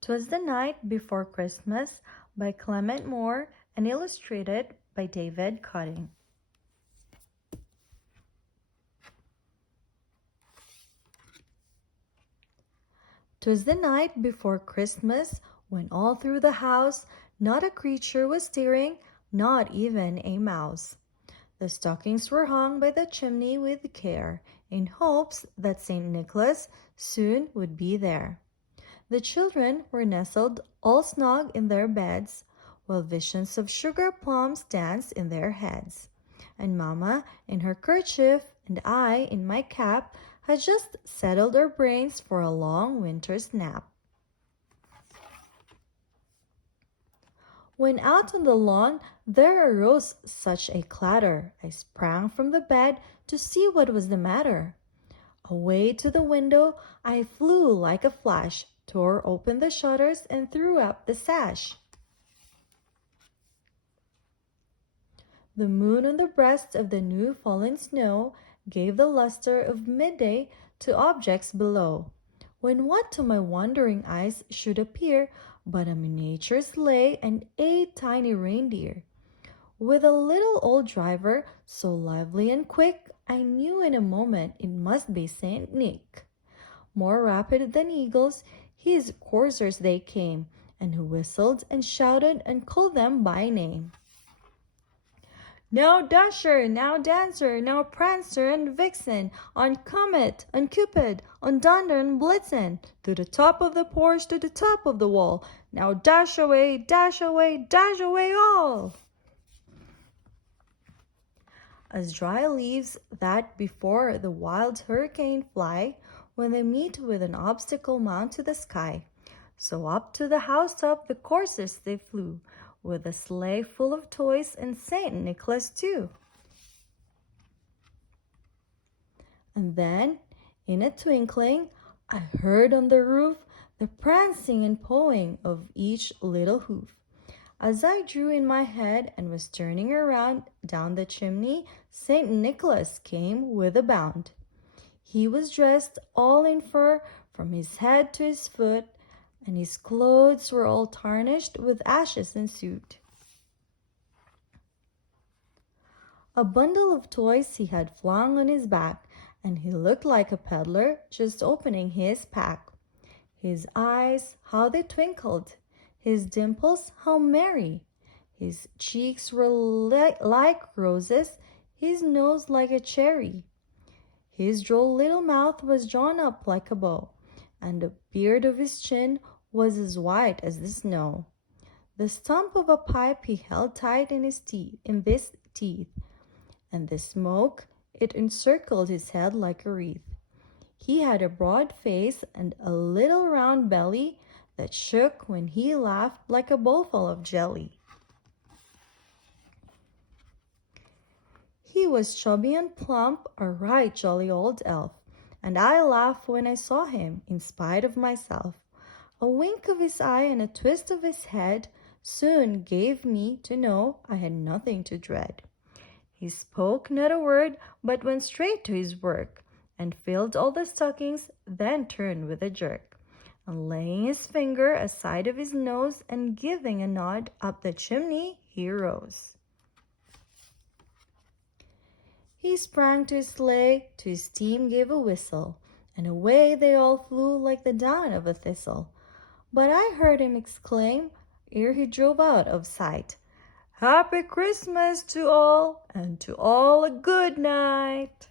'Twas the Night Before Christmas by Clement Moore and illustrated by David Cutting. "'Twas the night before Christmas, when all through the house not a creature was stirring, not even a mouse. The stockings were hung by the chimney with care, in hopes that St. Nicholas soon would be there. The children were nestled all snug in their beds, while visions of sugar plums danced in their heads. And Mamma, in her kerchief, and I, in my cap, had just settled our brains for a long winter's nap. When out on the lawn there arose such a clatter, I sprang from the bed to see what was the matter. Away to the window I flew like a flash, tore open the shutters, and threw up the sash. The moon on the breast of the new fallen snow gave the luster of midday to objects below, when what to my wondering eyes should appear but a miniature sleigh and 8 tiny reindeer, with a little old driver so lively and quick, I knew in a moment it must be Saint Nick. More rapid than eagles, his coursers they came, and who whistled and shouted and called them by name. Now Dasher, now Dancer, now Prancer and Vixen, on Comet, on Cupid, on Dunder and Blitzen, to the top of the porch, to the top of the wall. Now dash away, dash away, dash away all! As dry leaves that before the wild hurricane fly, when they meet with an obstacle mount to the sky, so up to the housetop the coursers they flew, with a sleigh full of toys and Saint Nicholas too. And then, in a twinkling, I heard on the roof the prancing and pawing of each little hoof. As I drew in my head and was turning around down the chimney, Saint Nicholas came with a bound. He was dressed all in fur from his head to his foot, and his clothes were all tarnished with ashes and soot. A bundle of toys he had flung on his back, and he looked like a peddler just opening his pack. His eyes, how they twinkled! His dimples, how merry! His cheeks were like roses, his nose like a cherry. His droll little mouth was drawn up like a bow, and the beard of his chin was as white as the snow. The stump of a pipe he held tight in his teeth, and the smoke, it encircled his head like a wreath. He had a broad face and a little round belly that shook when he laughed like a bowlful of jelly. He was chubby and plump, a right jolly old elf, and I laughed when I saw him, in spite of myself. A wink of his eye and a twist of his head soon gave me to know I had nothing to dread. He spoke not a word, but went straight to his work, and filled all the stockings, then turned with a jerk, and laying his finger aside of his nose, and giving a nod up the chimney, he rose. He sprang to his sleigh, to his team gave a whistle, and away they all flew like the down of a thistle. But I heard him exclaim, ere he drove out of sight, "Happy Christmas to all, and to all a good night."